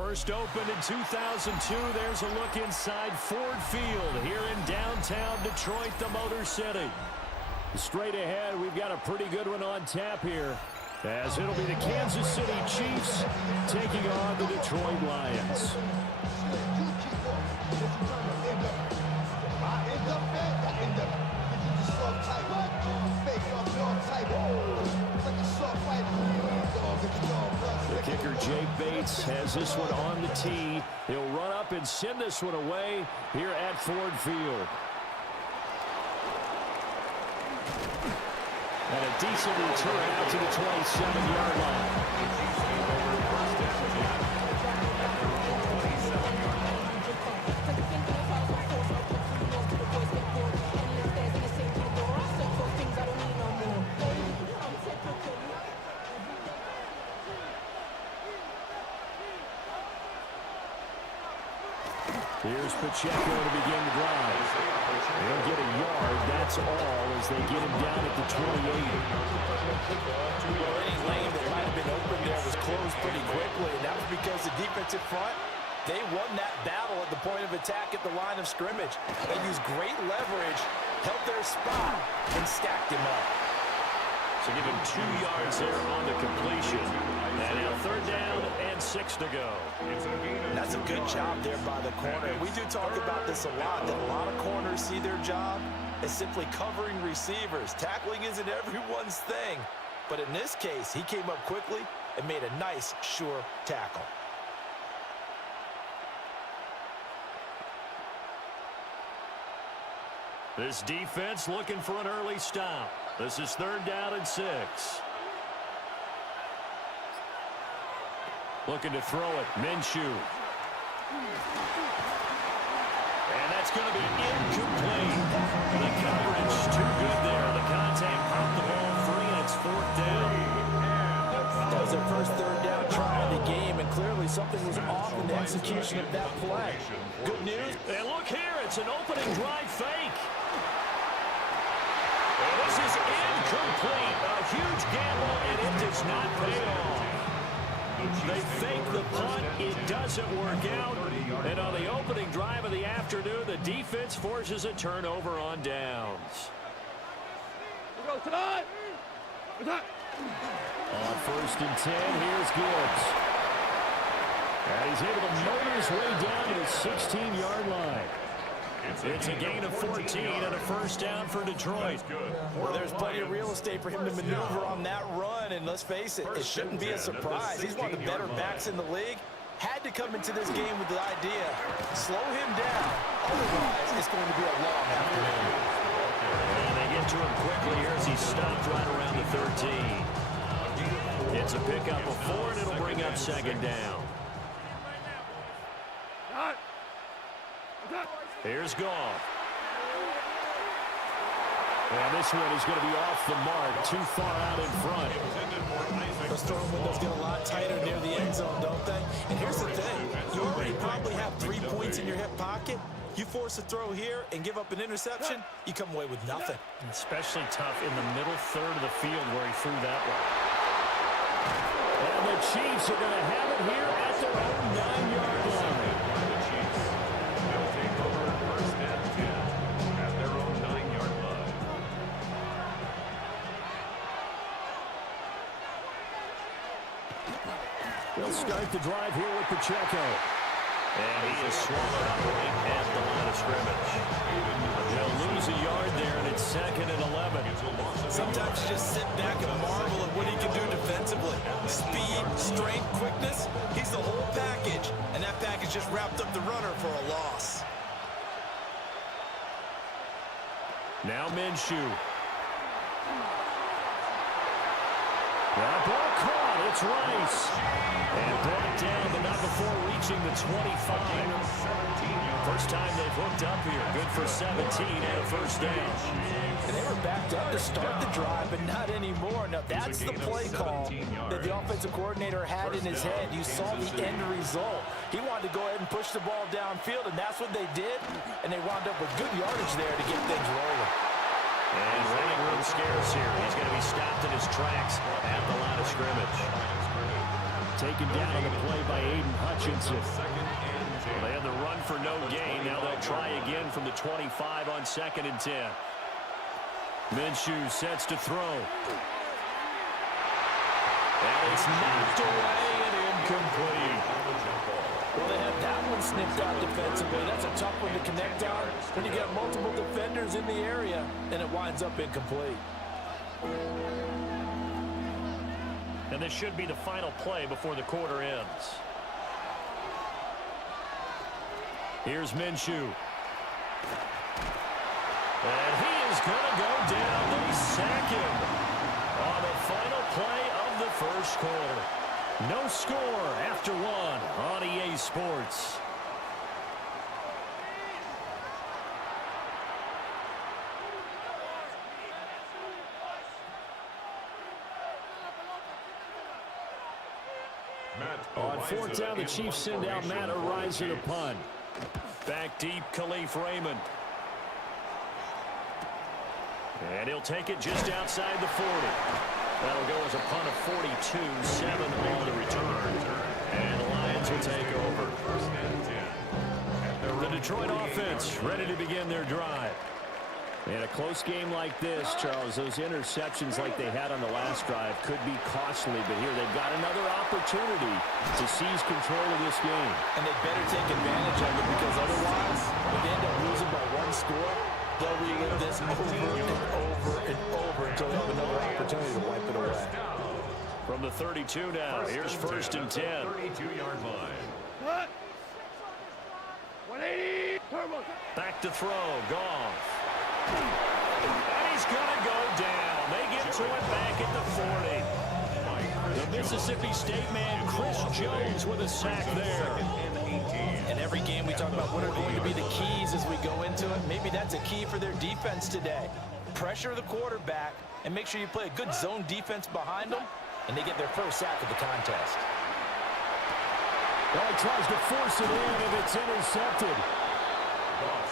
First opened in 2002, there's a look inside Ford Field here in downtown Detroit, the Motor City. Straight ahead, we've got a pretty good one on tap here, as it'll be the Kansas City Chiefs taking on the Detroit Lions. The kicker, Jake Bates, has this one on the tee. He'll run up and send this one away here at Ford Field. And a decent return out to the 27-yard line. Here's Pacheco to begin the drive. They'll get a yard, that's all, as they get him down at the 28. Well, any lane that might have been open there was closed pretty quickly, and that was because the defensive front, they won that battle at the point of attack at the line of scrimmage. They used great leverage, held their spot, and stacked him up. So give him 2 yards there on the completion. And now 3rd down and 6 to go. That's a good job there by the corner. We do talk about this a lot, that a lot of corners see their job as simply covering receivers. Tackling isn't everyone's thing. But in this case, he came up quickly and made a nice, sure tackle. This defense looking for an early stop. This is 3rd down and 6. Looking to throw it, Minshew. And that's going to be incomplete. The coverage too good there. The contact popped the ball free, and it's 4th down. That was their first 3rd down try of the game, and clearly something was off in the execution of that play. Good news. And look here, it's an opening drive fake. And this is incomplete. A huge gamble, and it does not pay off. They fake the punt. It doesn't work out. And on the opening drive of the afternoon, the defense forces a turnover on downs. On 1st and 10, here's Gibbs. And he's able to motor his way down to the 16-yard line. It's a gain of 14 and a 1st down for Detroit. Well, there's plenty of real estate for him to maneuver on that run, and let's face it, it shouldn't be a surprise. He's one of the better backs in the league. Had to come into this game with the idea, slow him down, otherwise it's going to be a long afternoon. And they get to him quickly here as he stopped right around the 13. It's a pickup of 4, and it'll bring up 2nd down. Here's Goff. And this one is going to be off the mark, too far out in front. Those throwing windows get a lot tighter near the end zone, don't they? And here's the thing. You already probably have 3 points in your hip pocket. You force a throw here and give up an interception, you come away with nothing. Especially tough in the middle 3rd of the field where he threw that one. And the Chiefs are going to have it here at their own 9-yard line. They'll start the drive here with Pacheco. And he is swallowed up right at the line of scrimmage. They'll lose a yard there, and it's 2nd and 11. Sometimes you just sit back and marvel at what he can do defensively. Speed, strength, quickness, he's the whole package. And that package just wrapped up the runner for a loss. Now Minshew. That ball caught. It's Rice. And brought down, but not before reaching the 25. First time they've hooked up here. Good for 17 and a 1st down. And they were backed up to start the drive, but not anymore. Now, that's the play call that the offensive coordinator had in his head. You saw the end result. He wanted to go ahead and push the ball downfield, and that's what they did. And they wound up with good yardage there to get things rolling. And running room scarce here. He's going to be stopped in his tracks at the line of scrimmage. taken down on the play by Aiden Hutchinson. Well, they had the run for no gain. Now they'll try again from the 25 on 2nd and 10. Minshew sets to throw. And it's knocked away and incomplete. Well, they had that one snipped out defensively. That's a tough one to connect on when you got multiple defenders in the area, and it winds up incomplete. And this should be the final play before the quarter ends. Here's Minshew. And he is going to go down. They sack him on the final play of the first quarter. No score after one on EA Sports. On 4th down, the Chiefs send out Matt Araiza to punt. Back deep, Khalif Raymond. And he'll take it just outside the 40. That'll go as a punt of 42, 7 on the return. And the Lions will take over. The Detroit offense ready to begin their drive. In a close game like this, Charles, those interceptions like they had on the last drive could be costly, but here they've got another opportunity to seize control of this game. And they better take advantage of it, because otherwise, if they end up losing by one score, they'll relive this over and over and over until they have another opportunity to wipe it away. From the 32 now, here's 1st and 10. 32-yard line. What? 180. Back to throw, Goff. And he's going to go down. They get to it back at the 40. The Mississippi State man, Chris Jones, with a sack there. In every game we talk about what are going to be the keys as we go into it. Maybe that's a key for their defense today. Pressure the quarterback and make sure you play a good zone defense behind them, and they get their first sack of the contest. Well, he tries to force it in, and it's intercepted.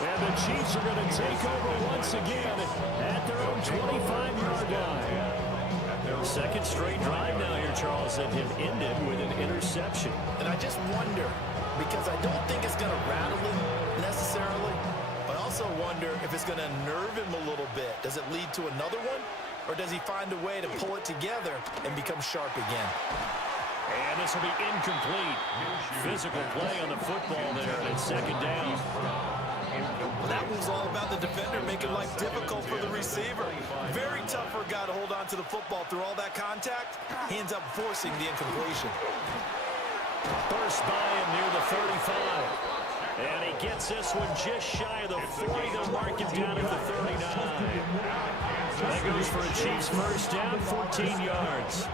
And the Chiefs are going to take over once again at their own 25-yard line. Second straight drive now here, Charles, that have ended with an interception. And I just wonder, because I don't think it's going to rattle him necessarily, but I also wonder if it's going to nerve him a little bit. Does it lead to another one, or does he find a way to pull it together and become sharp again? And this will be incomplete. Physical play on the football there, and it's 2nd down. Well, that was all about the defender making life difficult for the receiver. Very tough for a guy to hold on to the football through all that contact. He ends up forcing the incompletion. Burst by him near the 35. And he gets this one just shy of the 40. They'll mark him down at the 39. That goes for a Chiefs first down, 14 yards.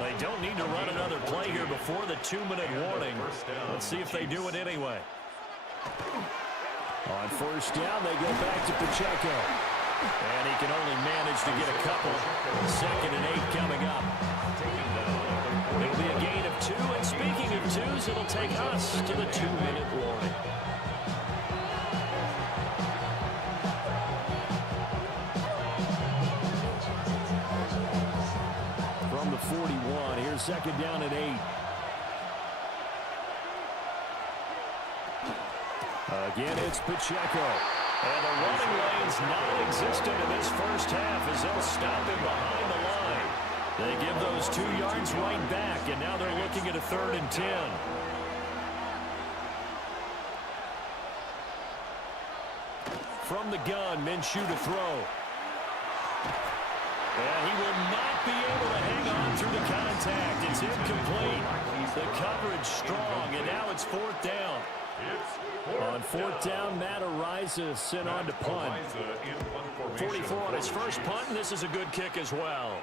They don't need to run another play here before the 2-minute warning. Let's see if they do it anyway. On 1st down, they go back to Pacheco. And he can only manage to get a couple. 2nd and 8 coming up. It'll be a gain of 2. And speaking of 2s, it'll take us to the 2-minute warning. From the 41, here's 2nd down and 8. Again, it's Pacheco. And the running lane's non-existent in this first half as they'll stop him behind the line. They give those 2 yards right back, and now they're looking at a 3rd and 10. From the gun, Minshew to throw. And he will not be able to hang on through the contact. It's incomplete. The coverage strong, and now it's 4th down. On 4th down, Matt Araiza sent on to punt. 44 on his first punt, and this is a good kick as well.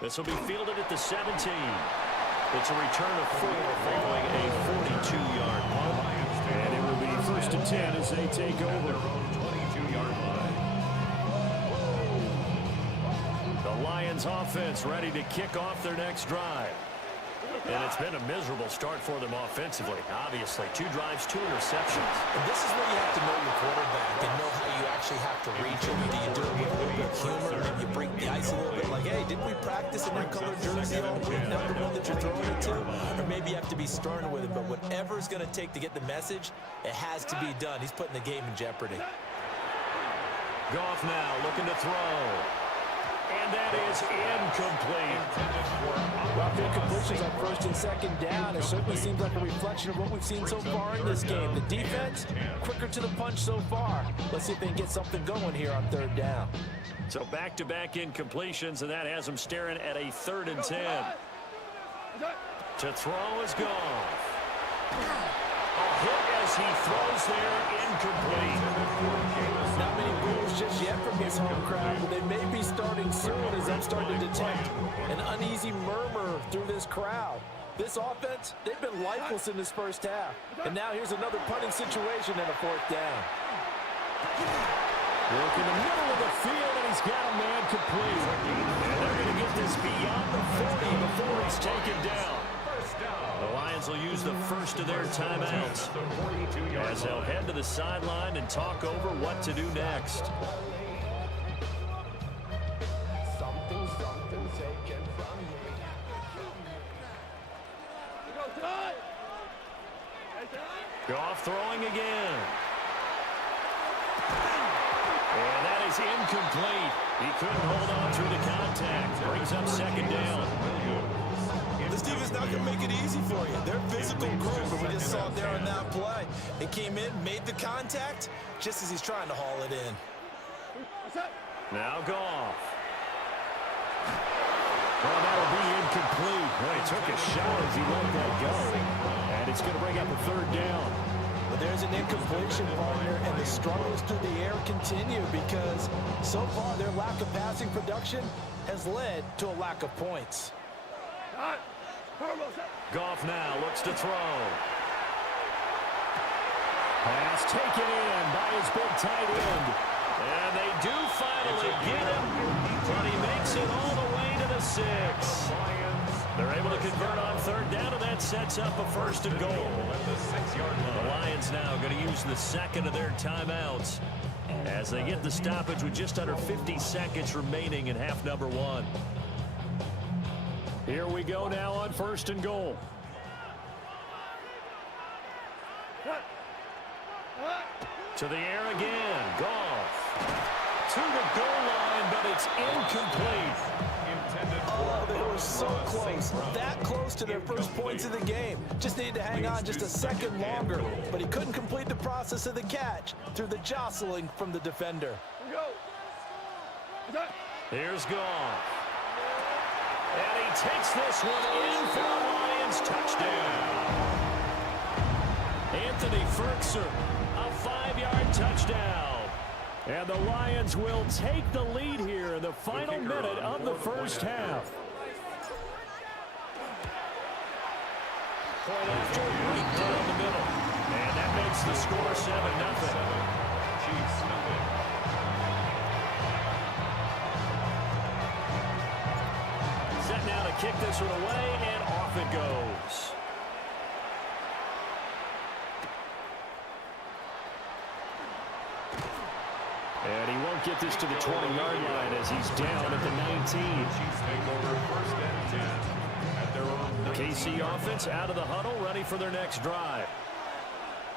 This will be fielded at the 17. It's a return of 4 following a 42-yard punt. And it will be 1st and 10 as they take over. The Lions offense ready to kick off their next drive. And it's been a miserable start for them offensively. Obviously, 2 drives, 2 interceptions. And this is where you have to know your quarterback and know how you actually have to reach him. Do you do it with a little bit of humor? Maybe you break the ice a little bit like, hey, didn't we practice in that colored jersey all week? Not the one that you're throwing it to? Or maybe you have to be stern with him. But whatever it's going to take to get the message, it has to be done. He's putting the game in jeopardy. Goff now looking to throw. And that is incomplete. Well, incompletions on first and second down. It certainly seems like a reflection of what we've seen so far in this game. The defense, quicker to the punch so far. Let's see if they can get something going here on third down. So back-to-back incompletions, and that has them staring at a 3rd and 10. To throw is Goff. A hit as he throws there, incomplete. Not many goals just yet from this home crowd, but they may be starting soon as I'm starting to detect an uneasy murmur through this crowd. This offense, they've been lifeless in this first half. And now here's another punting situation and a 4th down. Look in the middle of the field, and he's got a man complete. And they're going to get this beyond the 40 before he's taken down. The Lions will use the first of their timeouts as they'll head to the sideline and talk over what to do next. Goff throwing again. And that is incomplete. He couldn't hold on through the contact. Brings up 2nd down. This defense not going to make it easy for you. They're physical group, and we just saw it there on that play. It came in, made the contact, just as he's trying to haul it in. Now Goff. Well, that'll be incomplete. Well, he took a shot as he let that go. And it's going to bring up a 3rd down. But there's an incompletion, partner, and the struggles through the air continue because so far their lack of passing production has led to a lack of points. Goff now looks to throw. Pass taken in by his big tight end. And they do finally get him, but he makes it all the way to the 6. They're able to convert on 3rd down, and that sets up a 1st and goal. The Lions now going to use the 2nd of their timeouts as they get the stoppage with just under 50 seconds remaining in half number 1. Here we go now on 1st and goal. To the air again. Goff. To the goal line, but it's incomplete. Oh, they were so close. That close to their first points of the game. Just needed to hang on just a second longer. But he couldn't complete the process of the catch through the jostling from the defender. Here's Goff. And he takes this one in for a Lions touchdown. Anthony Ferkser, a 5-yard touchdown. And the Lions will take the lead here in the final minute of the first half. Point after, right down the middle. And that makes the score 7-0. Set now to kick this one away, and off it goes. And he won't get this to the 20-yard line as he's down at the 19. KC offense out of the huddle, ready for their next drive.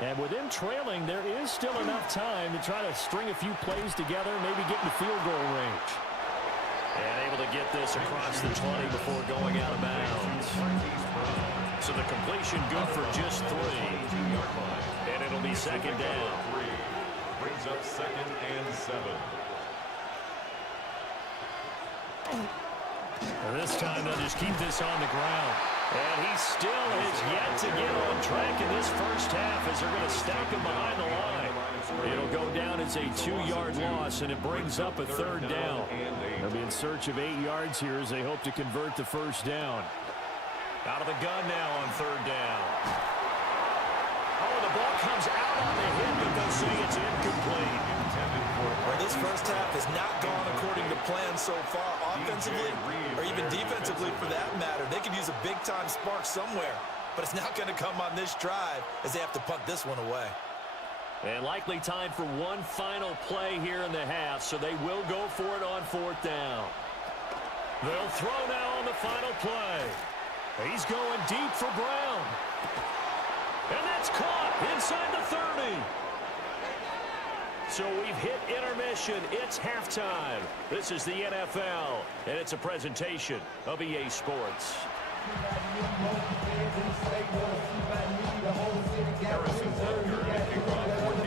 And with them trailing, there is still enough time to try to string a few plays together, maybe get in the field goal range. And able to get this across the 20 before going out of bounds. So the completion good for just 3. And it'll be 2nd down. Brings up 2nd and 7. And this time they'll just keep this on the ground. And he still has yet to get on track in this first half as they're going to stack him behind the line. It'll go down as a 2-yard loss, and it brings up a 3rd down. They'll be in search of 8 yards here as they hope to convert the first down. Out of the gun now on 3rd down. Oh, the ball comes out on the hit, but they'll say it's incomplete. Well, this first half has not gone according to plan so far offensively or or even defensively for that matter. They could use a big-time spark somewhere, but it's not going to come on this drive as they have to punt this one away. And likely time for one final play here in the half, so they will go for it on 4th down. They'll throw now on the final play. He's going deep for Brown. And that's caught inside the 30. So we've hit intermission. It's halftime. This is the NFL, and it's a presentation of EA Sports.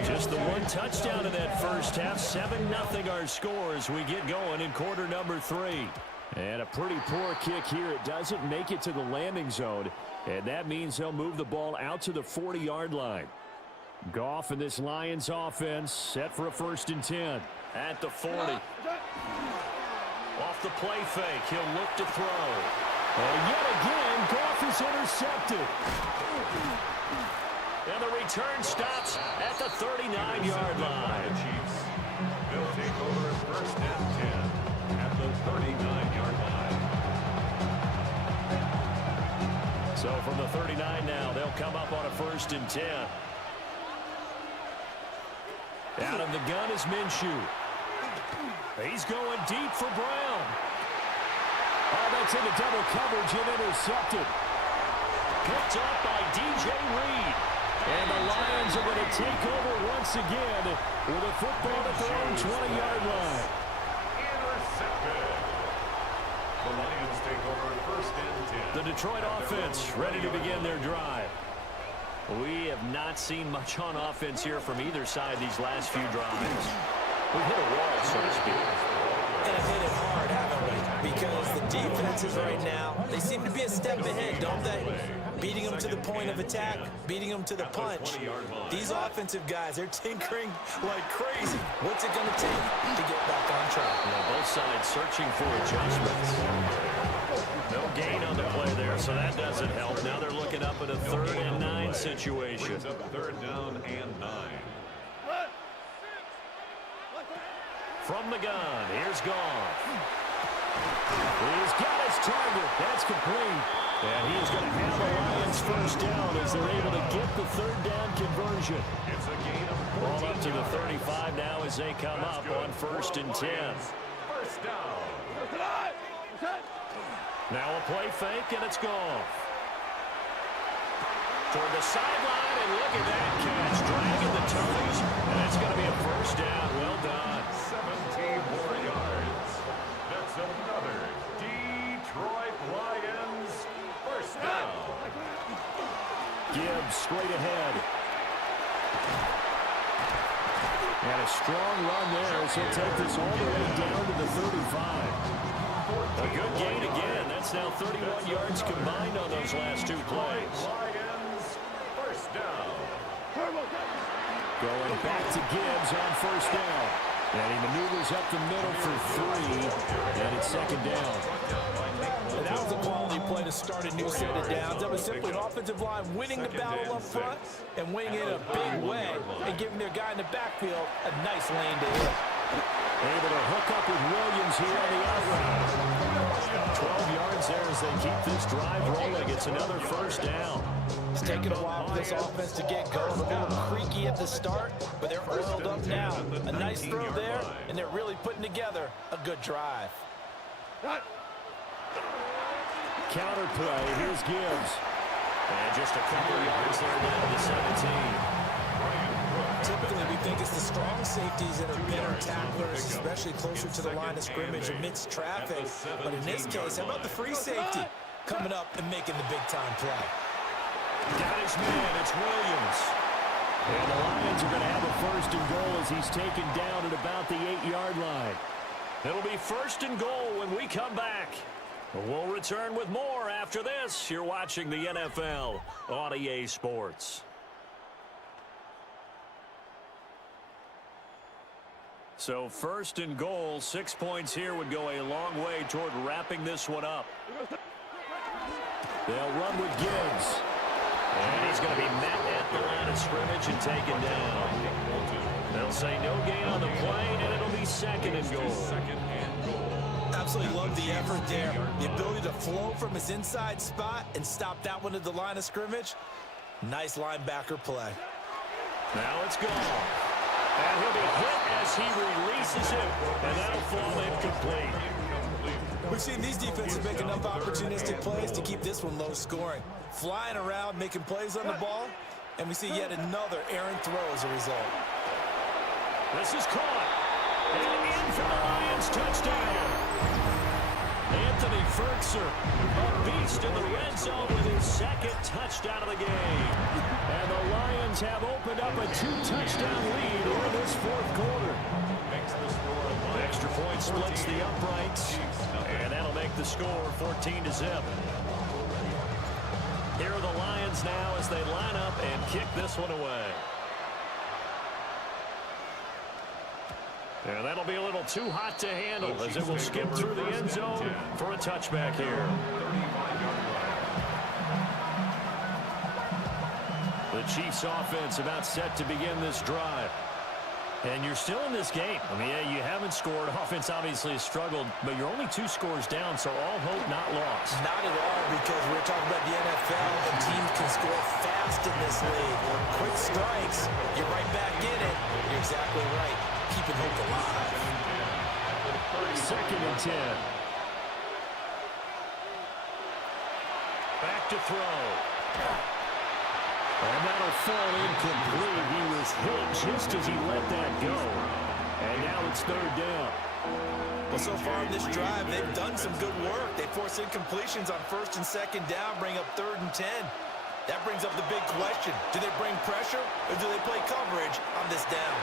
Just the one touchdown in that first half. 7-0 our score as we get going in quarter number 3. And a pretty poor kick here. It doesn't make it to the landing zone, and that means they'll move the ball out to the 40-yard line. Goff and this Lions offense set for a 1st and 10 at the 40. Off the play fake, he'll look to throw. And yet again, Goff is intercepted. And the return stops at the 39-yard line. They'll take over 1st and 10 at the 39-yard line. So from the 39 now, they'll come up on a 1st and 10. Out of the gun is Minshew. He's going deep for Brown. Oh, that's into double coverage and intercepted. Picked up by DJ Reed. And the Lions are going to take over once again with a football at their own 20-yard line. Intercepted. The Lions take over 1st and 10. The Detroit offense ready to begin their drive. We have not seen much on offense here from either side these last few drives. We've hit a wall, so to speak. And hit it hard, haven't we? Because the defenses right now, they seem to be a step ahead, don't they? Beating them to the point of attack, beating them to the punch. These offensive guys, they're tinkering like crazy. What's it going to take to get back on track? Yeah, both sides searching for adjustments. No gain on the play there, so that doesn't help. Now they're looking up at a 3rd and 9 situation. Brings up 3rd down and 9. From the gun, here's Goff. He's got his target. That's complete. And he's going to have the Lions 1st down as they're able to get the 3rd down conversion. It's a gain of 14 Ball up to the yards. 35 now as they come up on 1st and 10. 1st down. Now a play fake, and it's Goff. Toward the sideline, and look at that catch. Dragging the toes, and it's going to be a 1st down. Well done. 17 more yards. That's another Detroit Lions 1st down. Gibbs straight ahead. And a strong run there as he'll take this all the way down to the 35. A good gain again. That's now 31 yards combined on those last 2 plays. Lions 1st down. Going back to Gibbs on 1st down. And he maneuvers up the middle for 3. And it's 2nd down. And that was a quality play to start a new set of downs. That was simply an offensive line winning the battle up front and winning it in a big way and giving their guy in the backfield a nice lane to hit. Able to hook up with Williams here on the outrun. 12 yards there as they keep this drive rolling. It's another 1st down. It's taken a while for this offense to get going. A little creaky at the start, but they're oiled up now. A nice throw there, and they're really putting together a good drive. Counter play. Here's Gibbs. And just a couple yards there down to the 17. Typically, we think it's the strong safeties that are better tacklers, especially closer to the line of scrimmage amidst traffic. But in this case, how about the free safety coming up and making the big-time play? Got his man. It's Williams. And the Lions are going to have a 1st and goal as he's taken down at about the 8-yard line. It'll be 1st and goal when we come back. We'll return with more after this. You're watching the NFL on EA Sports. So 1st and goal, 6 points here would go a long way toward wrapping this one up. They'll run with Gibbs. And he's going to be met at the line of scrimmage and taken down. They'll say no gain on the play, and it'll be 2nd and goal. Absolutely love the effort there. The ability to flow from his inside spot and stop that one at the line of scrimmage. Nice linebacker play. Now it's gone. And he'll be hit as he releases it, and that'll fall incomplete. We've seen these defenses make enough opportunistic plays to keep this one low scoring. Flying around, making plays on the ball, and we see yet another errant throw as a result. This is caught. And in for the Lions, touchdown. Anthony Ferkser, a beast in the red zone with his second touchdown of the game. And the Lions have opened up a 2-touchdown lead in this fourth quarter. Extra point splits the uprights, and that'll make the score 14-0. Here are the Lions now as they line up and kick this one away. And that'll be a little too hot to handle as it will skip through the end zone for a touchback here. The Chiefs offense about set to begin this drive. And you're still in this game. I mean, yeah, you haven't scored. Offense obviously has struggled, but you're only 2 scores down, so all hope not lost. Not at all, because we're talking about the NFL, and teams can score fast in this league. Quick strikes, you're right back in it. You're exactly right. Keeping hope alive. 2nd and 10. Back to throw. And that'll fall incomplete. He was hit just as he let that go. And now it's 3rd down. Well, so far in this drive, they've done some good work. They force incompletions on 1st and 2nd down, bring up 3rd and 10. That brings up the big question. Do they bring pressure, or do they play coverage on this down?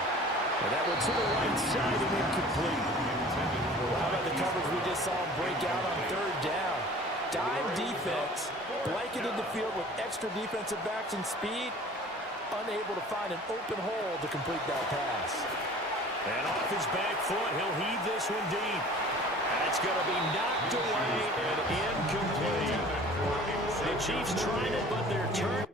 And that one to the right side and incomplete. How about the coverage we just saw him break out on 3rd down? Dime defense, blanketed the field with extra defensive backs and speed, unable to find an open hole to complete that pass. And off his back foot, he'll heave this one deep. That's going to be knocked away and incomplete. The Chiefs tried it, but their turn.